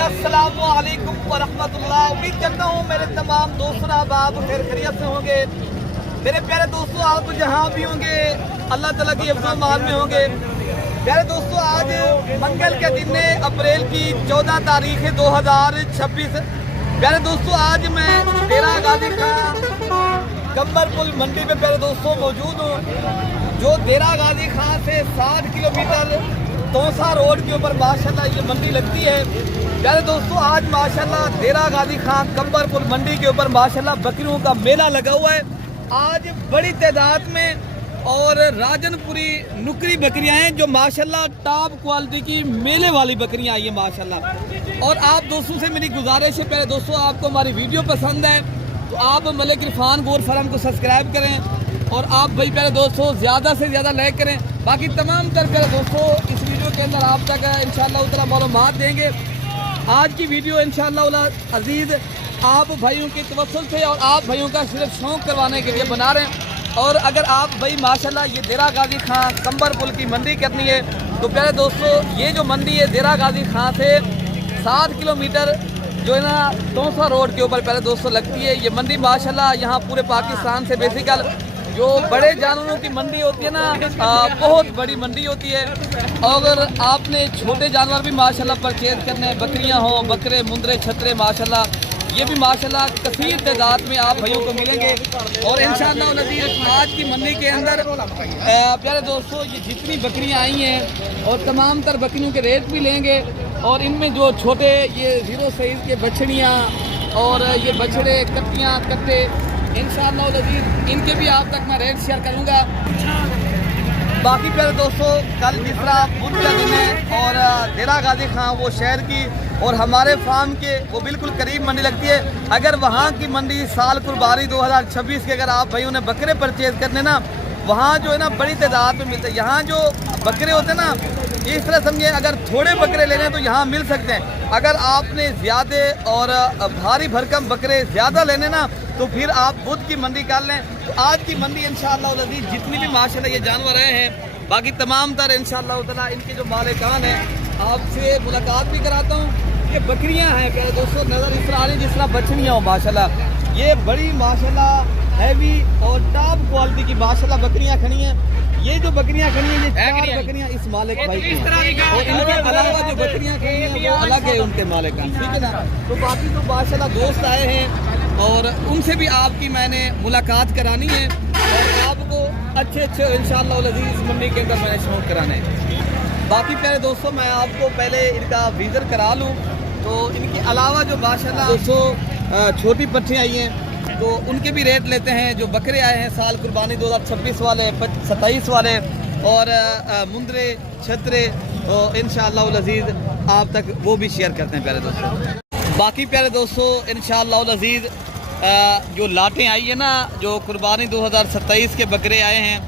अस्सलामु अलैकुम वरहमतुल्लाह। उम्मीद करता हूँ मेरे तमाम दोस्तों आप खैर खैरियत से होंगे। मेरे प्यारे दोस्तों, आप जहाँ भी होंगे अल्लाह ताला की हिफ्ज़ मान में होंगे। प्यारे दोस्तों, आज मंगल के दिन अप्रैल की 14 तारीख है 2026। प्यारे दोस्तों, आज मैं डेरा गाजी खां कंबरपुल मंडी में प्यारे दोस्तों मौजूद हूँ, जो डेरा गाजी खां से 60 किलोमीटर तोसा रोड के ऊपर माशाल्लाह ये मंडी लगती है। प्यारे दोस्तों, आज माशाल्लाह डेरा गाजी खां कंबरपुल मंडी के ऊपर माशाल्लाह बकरियों का मेला लगा हुआ है। आज बड़ी तादाद में और राजनपुरी नुकरी बकरियां हैं, जो माशाल्लाह टॉप क्वालिटी की मेले वाली बकरियां आई हैं माशाल्लाह। और आप दोस्तों से मेरी गुजारिश है, प्यारे दोस्तों, आपको हमारी वीडियो पसंद है तो आप मलिक इरफान गोर फार्म को सब्सक्राइब करें और आप भाई प्यारे दोस्तों ज़्यादा से ज़्यादा लाइक करें। बाकी तमाम तर प्यारे दोस्तों इस वीडियो के अंदर आप तक इंशाअल्लाह उतना मालूमात देंगे। आज की वीडियो इंशाअल्लाह अजीज़ आप भाइयों के तवस्सुल से और आप भाइयों का सिर्फ शौक़ करवाने के लिए बना रहे हैं। और अगर आप भाई माशाल्लाह ये डेरा गाजी खां कंबरपुल की मंडी करनी है तो प्यारे दोस्तों ये जो मंडी है डेरा गाजी खां से 7 किलोमीटर जो है ना तोसा रोड के ऊपर प्यारे दोस्तों लगती है ये मंडी। माशाल्लाह यहाँ पूरे पाकिस्तान से बेसिकल जो बड़े जानवरों की मंडी होती है ना, बहुत बड़ी मंडी होती है। और अगर आपने छोटे जानवर भी माशाल्लाह परचेज करने हैं, बकरियां हो, बकरे, मुंदरे, छतरे, माशाल्लाह ये भी माशाल्लाह कसीर तादाद में आप भाइयों को मिलेंगे। और इंशाअल्लाह नज़ीर आज की मंडी के अंदर प्यारे दोस्तों ये जितनी बकरियां आई हैं और तमाम तर बकरियों के रेट भी लेंगे। और इनमें जो छोटे ये 0 साइज़ के बछड़ियाँ और ये बछड़े, कट्टियाँ, कट्टे, इंशाअल्लाह नज़ीर इनके भी आप तक मैं रेट शेयर करूँगा। बाकी प्यारे दोस्तों, कल जिस तरह बुध का दिन है और डेरा गाजी खां वो शहर की और हमारे फार्म के वो बिल्कुल करीब मंडी लगती है। अगर वहाँ की मंडी साल कुर्बानी 2026 के अगर आप भाइयों ने बकरे परचेज करने ना, वहाँ जो है ना बड़ी तादाद में मिलते हैं। यहाँ जो बकरे होते हैं ना, इस तरह समझिए अगर थोड़े बकरे लेने हैं तो यहाँ मिल सकते हैं। अगर आपने ज़्यादा और भारी भरकम बकरे ज़्यादा लेने ना तो फिर आप बुध की मंडी कर लें। तो आज की मंडी इंशाअल्लाह अज़ीज़ जितनी भी माशाल्लाह ये जानवर आए हैं, बाकी तमाम तर इंशाअल्लाह ताला इनके जो मालिकान हैं आपसे मुलाकात भी कराता हूँ। ये बकरियाँ हैं प्यारे दोस्तों, नज़र इस तरह आ रही जिस तरह बछड़ियाँ हो माशाल्लाह। ये बड़ी माशाल्लाह हैवी और टॉप क्वालिटी की माशाल्लाह बकरियाँ खड़ी हैं। ये जो बकरियां खड़ी हैं ये 4 बकरियां इस मालिक भाई की हैं और इनके अलावा जो बकरियां खड़ी हैं वो अलग है उनके मालिक का, ठीक है ना। तो बाकी तो माशाल्लाह दोस्त आए हैं और उनसे भी आपकी मैंने मुलाकात करानी है और आपको अच्छे इंशाअल्लाह अज़ीज़ मंडी के अंदर मैंने शौक़ कराने हैं। बाकी प्यारे दोस्तों, मैं आपको पहले इनका विज़िट करा लूँ। तो इनके अलावा जो माशाल्लाह दोस्तों छोटी पट्टियाँ आई हैं तो उनके भी रेट लेते हैं। जो बकरे आए हैं साल कुर्बानी 2026 वाले, 27 वाले और मुंदरे, छतरे, तो इंशाअल्लाह अज़ीज़ आप तक वो भी शेयर करते हैं प्यारे दोस्तों। बाकी प्यारे दोस्तों इंशाअल्लाह अज़ीज़ जो लाटें आई है ना, जो कुर्बानी 2027 के बकरे आए हैं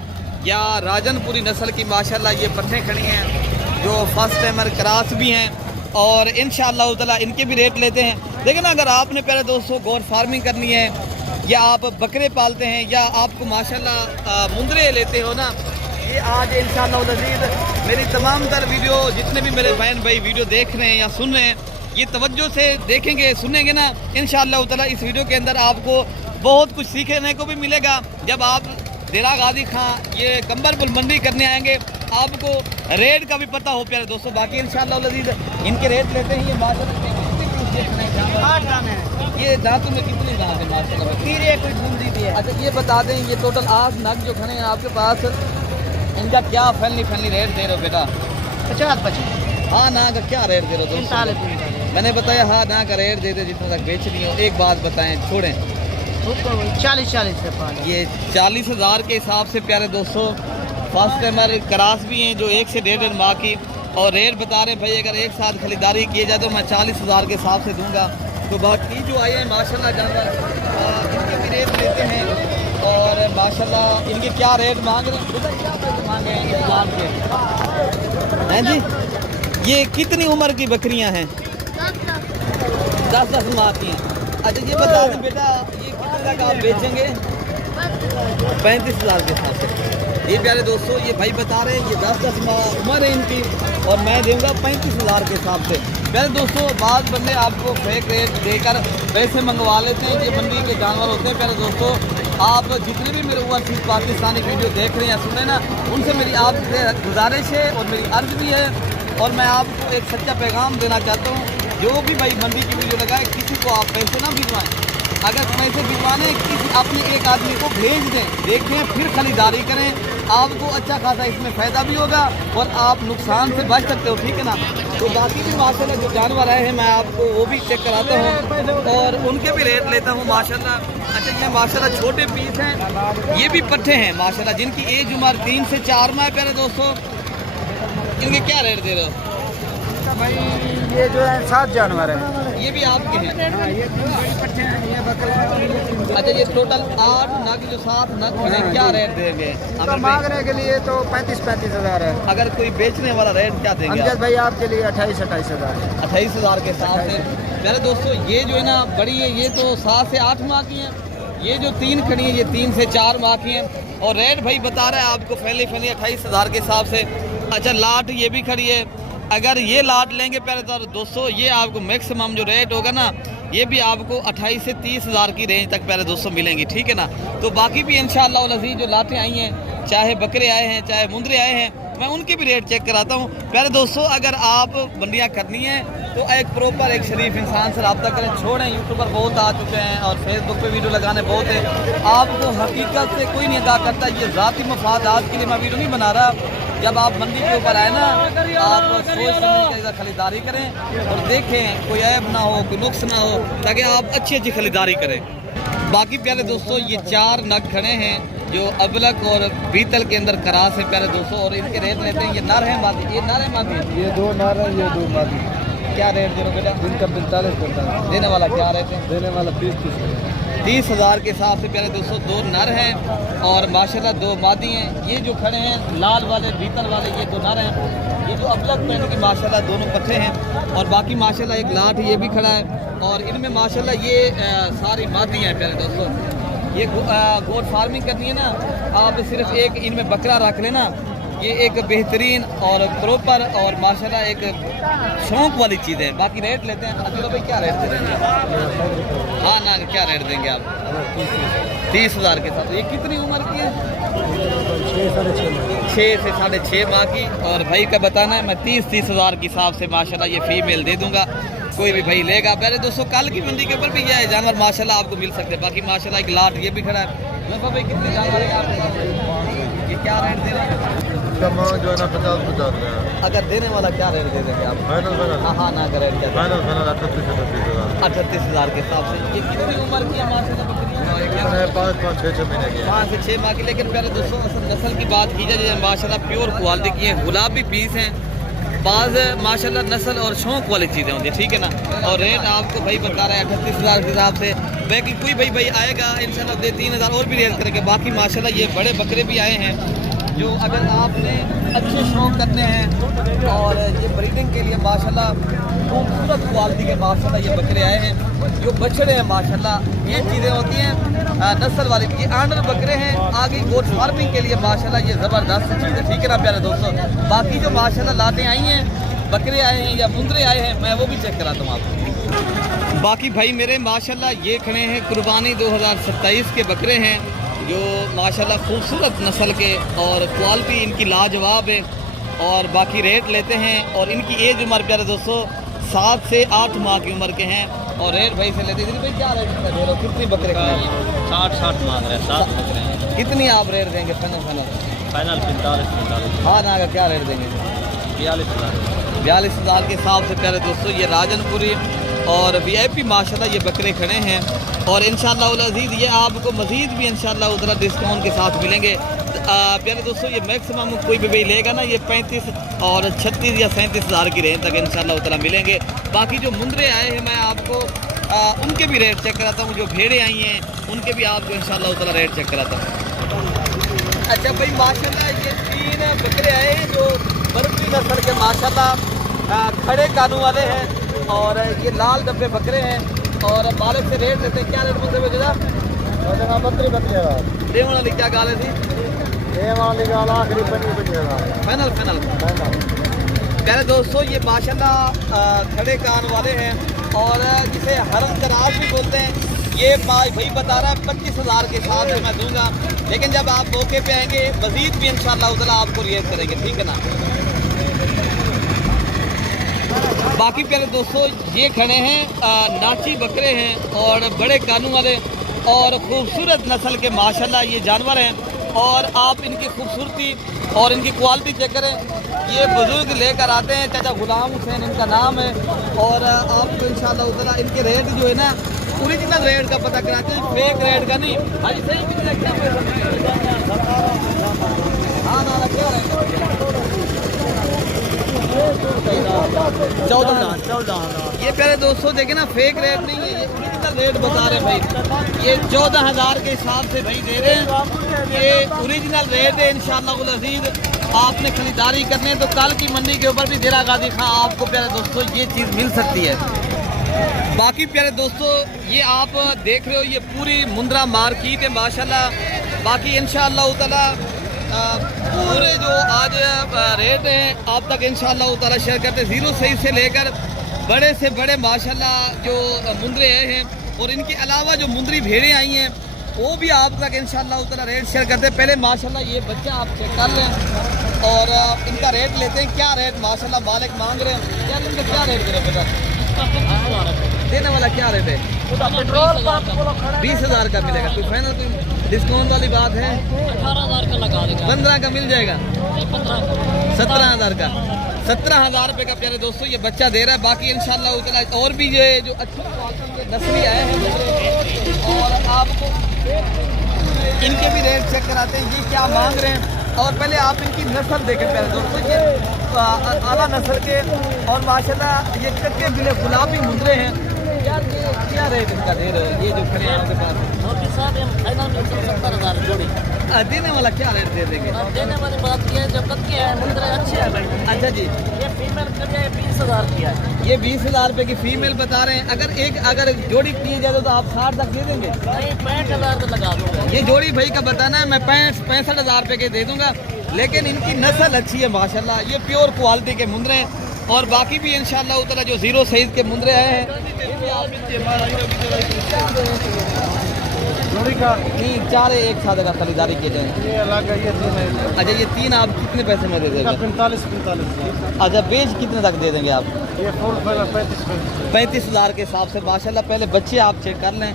या राजनपुरी नस्ल की माशाल्लाह ये पट्टें खड़ी हैं, जो फर्स्ट टाइमर क्रॉस भी हैं और इंशाअल्लाह ताला इनके भी रेट लेते हैं। लेकिन अगर आपने प्यारे दोस्तों गौर फार्मिंग करनी है या आप बकरे पालते हैं या आपको माशाल्लाह मुंदरे लेते हो ना, ये आज इंशाअल्लाह अज़ीज़ मेरी तमाम तर वीडियो जितने भी मेरे बहन भाई वीडियो देख रहे हैं या सुन रहे हैं, ये तवज्जो से देखेंगे सुनेंगे ना, इंशाअल्लाह ताला इस वीडियो के अंदर आपको बहुत कुछ सीखने को भी मिलेगा। जब आप डेरा गाजी खां ये कंबरपुल मंडी करने आएंगे आपको रेट का भी पता हो प्यारे दोस्तों। बाकी इंशाअल्लाह अज़ीज़ इनके रेट लेते हैं। ये माशाल्लाह ये दांतों में कितनी दांत है माशाल्लाह? अच्छा ये बता दें, ये टोटल 8 नग जो खड़े हैं आपके पास, इनका क्या फैली रेट दे रहे हो बेटा? 50-55। हाँ ना का क्या रेट दे रहे हो दोस्तों? मैंने बताया हाँ ना का रेट दे दे जितना तक बेच रही हो। एक बात बताएं, छोड़ें 40 से 5। ये 40,000 के हिसाब से प्यारे दोस्तों फर्स्ट टाइमर क्रॉस भी हैं जो 1 से 1.5 माह की, और रेट बता रहे भाई अगर एक साथ खरीदारी किए जाए तो मैं 40,000 के हिसाब से दूंगा। तो बाकी जो आए हैं माशाल्लाह जानवर इनके भी रेट लेते हैं और माशाल्लाह इनके क्या रेट मांग रहे हैं, क्या रेट मांगे हैं इस्लाम के हैं जी? ये कितनी उम्र की बकरियां हैं? 10 माह की हैं। अच्छा ये बता दें बेटा, ये कितने तक आप बेचेंगे? 35,000 के हिसाब से। ये प्यारे दोस्तों ये भाई बता रहे हैं ये 10-10 माह उम्र है इनकी और मैं दूंगा 35,000 के हिसाब से। प्यारे दोस्तों बाद बंदे आपको फेक रेट देकर पैसे मंगवा लेते हैं, ये मंडी के जानवर होते हैं। प्यारे दोस्तों आप जितने भी मेरे ओवरसीज़ पाकिस्तानी वीडियो देख रहे हैं या सुन रहे हैं ना, उनसे मेरी आपसे गुजारिश है और मेरी अर्ज भी है और मैं आपको एक सच्चा पैगाम देना चाहता हूँ। जो भी भाई मंडी की वीडियो लगाए किसी को आप पैसे ना भिजवाएं। अगर पैसे भिजवाने किसी अपने एक आदमी को भेज दें, देखें फिर खरीदारी करें, आपको अच्छा खासा इसमें फ़ायदा भी होगा और आप नुकसान से बच सकते हो, ठीक है ना। तो बाकी भी माशाल्लाह जो जानवर आए हैं मैं आपको वो भी चेक कराता हूँ और उनके भी रेट लेता हूँ माशाल्लाह। अच्छा ये माशाल्लाह छोटे पीस हैं, ये भी पट्ठे हैं माशाल्लाह जिनकी एज उम्र 3 से 4 माह है। प्यारे दोस्तों इनके क्या रेट दे रहे हो भाई? ये जो है 7 जानवर है, ये भी आपके हैं? हाँ, ये पट्टे हैं, ये बकरे। अच्छा ये टोटल 8 नग जो 7 नग हैं क्या रेट देंगे? तो मांगने के लिए तो 35-35 हज़ार है। अगर कोई बेचने वाला रेट क्या देंगे? अमजद भाई आपके लिए 28-28 हज़ार, 28,000 के साथ से। मेरे दोस्तों ये जो है ना बड़ी है ये तो 7 से 8 माह की हैं, ये जो 3 खड़ी है ये 3 से 4 माह की हैं और रेट भाई बता रहा है आपको फैली 28,000 के हिसाब से। अच्छा लाट ये भी खड़ी है, अगर ये लाट लेंगे प्यारे दोस्तों ये आपको मैक्सिमम जो रेट होगा ना ये भी आपको 28 से 30,000 की रेंज तक प्यारे दोस्तों मिलेंगी, ठीक है ना। तो बाकी भी इंशाअल्लाह अज़ीज़ जो लाटें आई हैं, चाहे बकरे आए हैं चाहे मुंदरे आए हैं, मैं उनके भी रेट चेक कराता हूँ। प्यारे दोस्तों अगर आप मंडियाँ करनी है तो एक प्रॉपर एक शरीफ इंसान से रब्ता करें, छोड़ें। यूट्यूबर बहुत आ चुके हैं और फेसबुक पे वीडियो लगाने बहुत है, आपको हकीकत से कोई नहीं अदा करता। ये ज़ाती मफादात के लिए मैं वीडियो नहीं बना रहा। जब आप मंडी के ऊपर आए ना आप सोच समझ कर खरीदारी करें और देखें कोई ऐब ना हो कोई नुक्स ना हो ताकि आप अच्छी अच्छी खरीदारी करें। बाकी प्यारे दोस्तों ये 4 नग खड़े हैं जो अबलक और बीतल के अंदर करास है प्यारे दोस्तों और इनके रेट लेते हैं। ये नर है मादी, ये नर है मादी, ये 2 नर है, ये 2 मादी। क्या रेट दे रहे हो बेटा? इनका 45 देने वाला क्या रेट है? देने वाला 30,000 के हिसाब से प्यारे दोस्तों 2 नर हैं और माशाल्लाह 2 मादी हैं। ये जो खड़े हैं लाल वाले बीतल वाले ये 2 नर हैं, ये जो अबलक में इनकी माशाल्लाह दोनों पट्टे हैं और बाकी माशाल्लाह एक लाट ये भी खड़ा है और इनमें माशाल्लाह ये सारी मादी हैं प्यारे दोस्तों। ये गोट फार्मिंग करनी है ना, आप सिर्फ एक इनमें बकरा रख लेना, ये एक बेहतरीन और प्रॉपर और माशाल्लाह एक शौक वाली चीज़ है। बाकी रेट लेते हैं अब्दुल्ला भाई, क्या रेट देंगे? हाँ ना क्या रेट देंगे आप? 30,000 के साथ। ये कितनी उम्र की है? 6 से 6.5 माह की और भाई का बताना है मैं 30,000 के हिसाब से माशाल्लाह ये फीमेल दे दूंगा, कोई भी भाई लेगा। पहले दोस्तों कल की मंडी के ऊपर भी यह जानवर माशाल्लाह आपको मिल सकते हैं। बाकी माशाल्लाह एक लाट ये भी खड़ा है। भाई कितने जानवर है आपके पास? ये क्या रेट दे रहे हैं? जो है ना 50 है। अगर देने वाला क्या रेट दे देंगे आप? हाँ हाँ ना रेट क्या? 38,000 के हिसाब से। ये कितनी उम्र की है माशाल्लाह? 5-6 महीने की, 5 से 6 माह की। लेकिन पहले दोस्तों असल नस्ल की बात की जाए माशाल्लाह प्योर क्वालिटी की है, गुलाबी पीस हैं, बाज़ माशाल्लाह नस्ल और शौक वाली चीज़ें होती है, ठीक है ना। और रेट आपको भाई बता रहा है 38,000 के हिसाब से। बाकी कोई भाई आएगा इंशाल्लाह 3,000 और भी रेट करेंगे। बाकी माशाल्लाह ये बड़े बकरे भी आए हैं जो अगर आपने अच्छे शौक करने हैं और ये ब्रीडिंग के लिए माशाल्लाह खूबसूरत क्वालिटी के माशाल्लाह ये बकरे आए हैं, जो बछड़े हैं माशाल्लाह ये चीज़ें होती हैं नस्ल वाली। ये आंडर बकरे हैं, आगे गोट फार्मिंग के लिए माशाल्लाह ये ज़बरदस्त चीज़ है, ठीक है ना प्यारे दोस्तों। बाकी जो माशाल्लाह लाटें आई हैं, बकरे आए हैं या मुंदरे आए हैं, मैं वो भी चेक कराता हूँ आपको। बाकी भाई मेरे माशाल्लाह ये खड़े हैं कुर्बानी 2027 के बकरे हैं जो माशाल्लाह खूबसूरत नस्ल के और क्वालिटी इनकी लाजवाब है और बाकी रेट लेते हैं। और इनकी एज उम्र प्यारे दोस्तों 7 से 8 माह की उम्र के हैं और रेट भाई से लेते हैं। भाई क्या रेट दे रहे हो? कितनी बकरे का? 60 मांग रहे हैं, 7 बकरे हैं। कितनी आप रेट देंगे? फाइनल 45 हाँ ना क्या रेट देंगे? 42,000 के हिसाब से प्यारे दोस्तों ये राजनपुरी और VIP माशाल्लाह ये बकरे खड़े हैं और इंशाअल्लाह अज़ीज़ ये आपको मज़ीद भी इंशाअल्लाह उधर डिस्काउंट के साथ मिलेंगे। प्यारे दोस्तों ये मैक्सिमम कोई भी लेगा ना ये 35 और 36 या 37,000 की रेंज तक इंशाअल्लाह उधर मिलेंगे। बाकी जो मुंदरे आए हैं मैं आपको उनके भी रेट चेक कराता हूँ, जो भेड़े आई हैं उनके भी आपको इंशाअल्लाह उधर रेट चेक कराता हूँ। अच्छा भाई माशाल्लाह ये 3 बकरे आए हैं जो बर्फी नस्ल के माशाल्लाह खड़े कानू वाले हैं और ये लाल डब्बे बकरे हैं और मालिक से रेट लेते हैं। क्या रेट बोलते हुए जरा? बकरी देने वाली क्या गाल है थी? ये वाली गाल आखिरी बनी फाइनल फाइनल। प्यारे दोस्तों ये माशाल्लाह खड़े कान वाले हैं और जिसे हरम दराज भी बोलते हैं। ये भाई बता रहा है 25,000 के साथ से मैं दूंगा, लेकिन जब आप मौके पे आएंगे मजीद भी इंशाअल्लाह ताला आपको रियायत करेंगे, ठीक है ना। बाकी प्यारे दोस्तों ये खड़े हैं नाची बकरे हैं और बड़े कानों वाले और खूबसूरत नस्ल के माशाल्लाह ये जानवर हैं। और आप इनकी खूबसूरती और इनकी क्वालिटी चेक करें। ये बुजुर्ग लेकर आते हैं, चाचा गुलाम हुसैन इनका नाम है। और आपको इंशाअल्लाह ताला इनके रेट जो है ना ओरिजिनल रेट का पता कराते हैं, फेक रेट का नहीं। भाई सही कितने क्या हाँ ना क्या 14,000। ये पहले दोस्तों देखे ना फेक रेट नहीं है, ये ओरिजिनल रेट बता रहे हैं भाई। ये 14,000 के हिसाब से भाई दे रहे हैं, ये ओरिजिनल रेट है। इंशाअल्लाह अज़ीज़ आपने खरीदारी करनी है तो कल की मंडी के ऊपर भी देरा गाजी खां आपको प्यारे दोस्तों ये चीज़ मिल सकती है। बाकी प्यारे दोस्तों ये आप देख रहे हो ये पूरी मुंद्रा मार्केट है माशाल्लाह। बाकी इंशाअल्लाह ताला पूरे जो आज रेट हैं आप तक इंशाअल्लाह ताला शेयर करते, 0 सही से लेकर बड़े से बड़े माशाल्लाह जो मुंद्रे आए हैं और इनके अलावा जो मुंद्री भेड़ें आई हैं वो भी आप तक इंशाअल्लाह ताला रेट शेयर करते हैं। पहले माशाल्लाह ये बच्चा आप चेक कर लें और इनका रेट लेते हैं। क्या रेट माशाल्लाह मालिक मांग रहे हैं, क्या इनका क्या रेट करें बेटा? देने वाला क्या रेट है? 20,000 का मिलेगा। कोई फाइनल कोई डिस्काउंट वाली बात है? 18,000 का लगा देगा। 15 का मिल जाएगा। 17,000 का 17,000 रुपये का प्यारे दोस्तों ये बच्चा दे रहा है। बाकी इंशाअल्लाह और भी ये जो अच्छी नस्ली आए हैं और आपको इनके भी रेट चेक कराते हैं ये क्या मांग रहे हैं। और पहले आप इनकी नस्ल देखें प्यारे दोस्तों, ये आला नस्ल के और माशाल्लाह ये कच्चे बिले गुलाबी मुंद्रे हैं। क्या रेट इनका दे रहे हो? ये जो खड़े हैं आपके पास 70,000 जोड़ी। देने वाला क्या रेट दे देंगे? देने वाली बात ये है जब तक के है मुंद्रे अच्छे हैं भाई। अच्छा जी ये फीमेल कर दिया 20,000 किया है। ये 20,000 रुपये की फीमेल बता रहे हैं। अगर जोड़ी की जाए तो आप 60 तक दे देंगे? नहीं 65,000 तो लगा दूंगा। ये जोड़ी भाई का बताना है, मैं 65,000 रुपये के दे दूंगा। लेकिन इनकी नस्ल अच्छी है माशाल्लाह, ये प्योर क्वालिटी के मुंद्रे हैं। और बाकी भी इंशाअल्लाह उतना जो 0 साइज के मुंद्रे आए हैं जोड़ी का 4 एक साथ का खरीदारी किए जाए। ये अलग है, ये 3 है। अच्छा ये 3 आप कितने पैसे में दे देंगे? 45,000। अच्छा बेच कितने तक दे देंगे आप? ये फुल 35,000। 35,000 के हिसाब से माशाल्लाह। पहले बच्चे आप चेक कर लें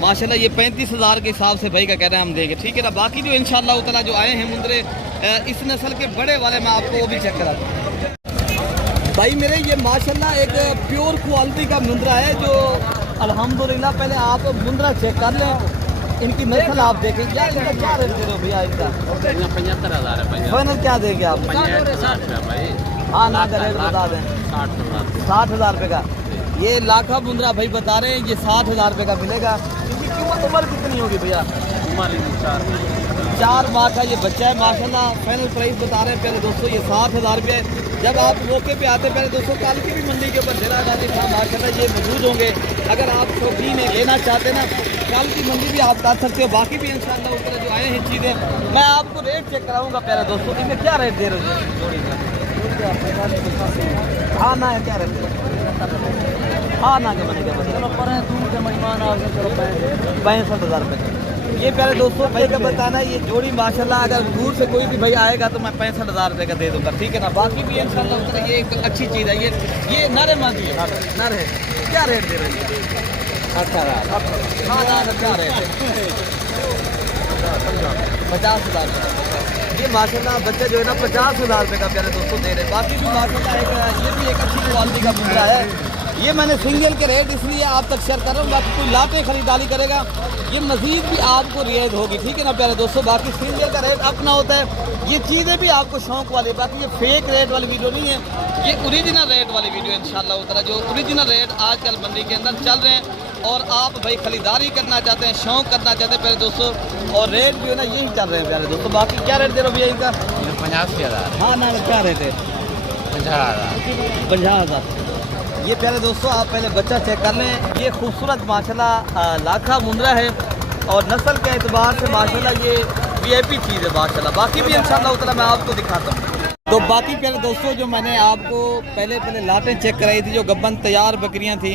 माशाल्लाह। ये 35,000 के हिसाब से भाई का कहना है हम देंगे, ठीक है ना। बाकी जो इंशाअल्लाह ताला जो आए हैं मुंद्रे इस नस्ल के बड़े वाले मैं आपको वो भी चेक करा दूँ भाई मेरे। ये माशाल्लाह एक प्योर क्वालिटी का मुंद्रा है जो अल्हम्दुलिल्लाह। पहले आप मुंद्रा चेक कर लें, इनकी नस्ल आप देखें। क्या इनका क्या रेट दे रहे हो भैया? इनका 75,000 है। फाइनल क्या देंगे आप? हाँ ना का रेट बता दें। 60,000 रुपये का ये लाखा मुंद्रा भाई बता रहे हैं। ये 60,000 रुपये का मिलेगा। इनकी उम्र कितनी होगी भैया? 4 माह का ये बच्चा है माशाल्लाह। फाइनल प्राइस बता रहे हैं पहले दोस्तों ये 60,000 रुपये। जब आप मौके पे आते हैं पहले दोस्तों कल की भी मंडी के ऊपर जिला गाजी खां माशाल्लाह ये मौजूद होंगे। अगर आप शौकीन है लेना चाहते हैं ना कल की मंडी भी आप कर सकते हो। बाकी भी इंशाअल्लाह ऊपर जो आए हैं चीज़ें मैं आपको रेट चेक कराऊंगा प्यारे दोस्तों। इनमें क्या रेट दे रहे हो जोड़ी का? हाँ ना है क्या रेट? हाँ ना के बनेगा 65,000 रुपये। ये प्यारे दोस्तों भाई का बताना है ये जोड़ी माशाल्लाह अगर दूर से कोई भी भाई आएगा तो मैं 65,000 रुपये का दे दूँगा, ठीक है ना। बाकी भी इंशाअल्लाह ये एक अच्छी चीज़ है। ये नर है माजी है? नर है। क्या रेट दे रहे हैं? 18,000। हाँ ना क्या रेट है? 50,000। ये माशाल्लाह बच्चा जो है ना 50,000 रुपये का प्यारे दोस्तों दे रहे हैं। बाकी भी माशाल्लाह ये भी एक अच्छी क्वालिटी का मुंद्रा है। ये मैंने सिंगल के रेट इसलिए आप तक शेयर कर रहा हूँ, बाकी कोई लाटे खरीदारी करेगा ये मज़ीद भी आपको रियायत होगी, ठीक है ना प्यारे दोस्तों। बाकी सिंगल का रेट अपना होता है, ये चीज़ें भी आपको शौक वाली। बाकी ये फेक रेट वाली वीडियो नहीं है, ये ओरिजिनल रेट वाली वीडियो इंशाअल्लाह उतना जो ओरिजिनल रेट आजकल मंडी के अंदर चल रहे हैं। और आप भाई खरीदारी करना चाहते हैं, शौक करना चाहते हैं प्यारे दोस्तों, और रेट जो है ना यही चल रहे हैं प्यारे दोस्तों। बाकी क्या रेट दे रहे हो भैया इनका? 85,000। हाँ ना क्या रेट है? 50,000। ये प्यारे दोस्तों आप पहले बच्चा चेक कर लें। ये खूबसूरत माशाल्लाह लाखा मुंद्रा है और नस्ल के एतबार से माशाल्लाह VIP चीज़ है माशाल्लाह। बाकी भी इंशाल्लाह ताला मैं आपको दिखाता हूँ। तो बाकी प्यारे दोस्तों जो मैंने आपको पहले लाटें चेक कराई थी, जो गब्बन तैयार बकरियां थी,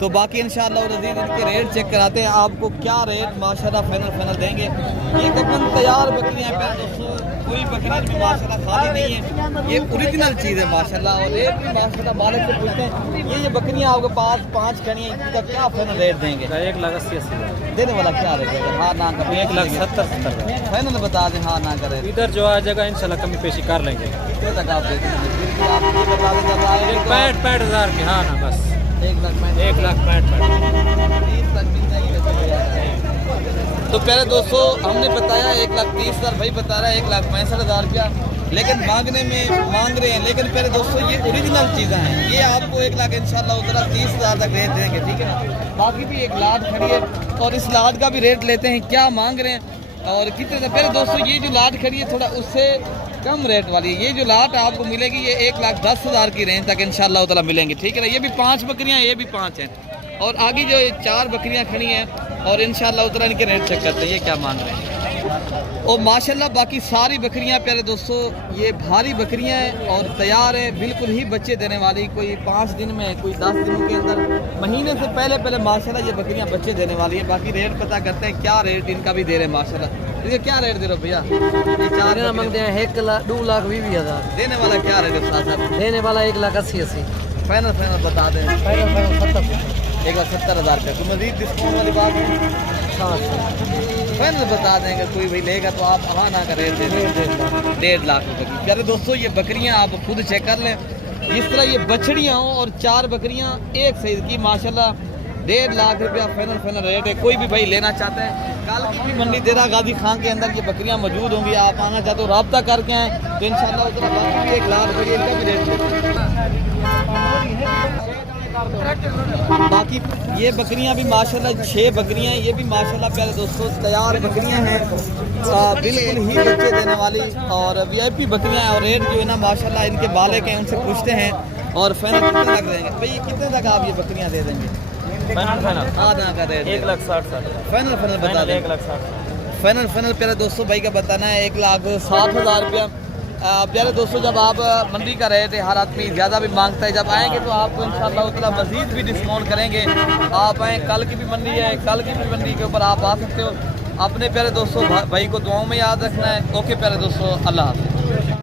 तो बाकी इंशाअल्लाह रज़ीद इनके रेट चेक कराते हैं आपको क्या रेट माशाल्लाह फाइनल देंगे। ये गब्बन तैयार बकरियां प्यारे दोस्तों, कोई बकरी भी माशाल्लाह खाली नहीं है, ये ओरिजिनल चीज़ है माशाल्लाह। और रेट भी माशाल्लाह मालिक से पूछते हैं ये बकरियां आपके पास 5 खड़ी हैं, इनका क्या फाइनल रेट देंगे? 1,80,000 देने वाला क्या रेट है? हाँ ना कर 1,70,000 फाइनल बता दें, हाँ ना करें। इधर जो आ जाएगा इंशाल्लाह कमी पेशी कर लेंगे। कितने तक आप देते हैं? फिर भी आप ये बता दें जब आएंगे तो 65,000 के। हाँ ना बस 1,65,000 तो पहले दोस्तों हमने बताया 1,30,000, भाई बता रहा है 1,65,000 रुपया, लेकिन मांग रहे हैं। लेकिन पहले दोस्तों ये ओरिजिनल चीज़ें हैं, ये आपको 1 लाख इंशाल्लाह उधर 30,000 तक रेट देंगे, ठीक है ना। बाकी भी एक लाट खड़ी है और इस लाट का भी रेट लेते हैं, क्या मांग रहे हैं और कितने। पहले दोस्तों ये जो लाट खड़ी है थोड़ा उससे कम रेट वाली है, ये जो लाट आपको मिलेगी ये 1,10,000 की रेंज तक इंशाल्लाह ताला मिलेंगी, ठीक है ना। ये भी 5 बकरियां, ये भी 5 हैं और आगे जो 4 बकरियां खड़ी हैं और इंशाल्लाह ताला इनके रेट चेक करते हैं ये क्या मांग रहे हैं। और माशाल्लाह बाकी सारी बकरियां प्यारे दोस्तों ये भारी बकरियां हैं और तैयार है, बिल्कुल ही बच्चे देने वाली, कोई 5 दिन में, कोई 10 दिनों के अंदर, महीने से पहले माशाल्लाह ये बकरियां बच्चे देने वाली हैं। बाकी रेट पता करते हैं, क्या रेट इनका भी दे रहे हैं माशाल्लाह। ये क्या रेट दे रहे हो भैया? ये 4 मांगते हैं 1,02,20,000। देने वाला क्या रेट है साथ? देने वाला 1,80,000। फाइनल बता दें। 1,70,000 रुपये। कोई मजीद डिस्काउंट वाली बात है? फाइनल बता देंगे, कोई भी लेगा तो आप हाँ ना का रेट दे दें 1.5 लाख रुपये की। प्यारे दोस्तों ये बकरियां आप खुद चेक कर लें, जिस तरह ये बछड़ियाँ हों और 4 बकरियां एक साइज की माशाल्लाह 1.5 लाख रुपया फाइनल रेट है। कोई भी भाई लेना चाहता है, कल की भी मंडी देरा गाजी खान के अंदर ये बकरियां मौजूद होंगी, आप आना चाहते हो रब्ता करके आएँ तो इंशाल्लाह उधर बाकी भी 1 लाख रुपये इनका भी रेट देते हैं। बाकी ये बकरियां भी माशाल्लाह 6 बकरियां हैं, ये भी माशाल्लाह प्यारे दोस्तों तैयार बकरियां हैं, बिल्कुल ही बच्चे देने वाली और VIP बकरियां हैं। और रेट जो है ना माशाल्लाह इनके बाले के उनसे पूछते हैं और फाइनल कितने तक देंगे भाई? कितने तक आप ये बकरियां दे देंगे? फाइनल आधा का रेट 1,60,000 फाइनल बता दें। 1,60,000 फाइनल प्यारे दोस्तों भाई का बताना है 1,60,000 रुपया। प्यारे दोस्तों जब आप मंडी का रेट है, हर आदमी ज़्यादा भी मांगता है, जब आएंगे तो आपको इंशाल्लाह उतना मज़ीद भी डिस्काउंट करेंगे। आप आएँ, कल की भी मंडी है, कल की भी मंडी के ऊपर आप आ सकते हो। अपने प्यारे दोस्तों भाई को दुआओं में याद रखना है। ओके प्यारे दोस्तों, अल्लाह हाफ़िज़।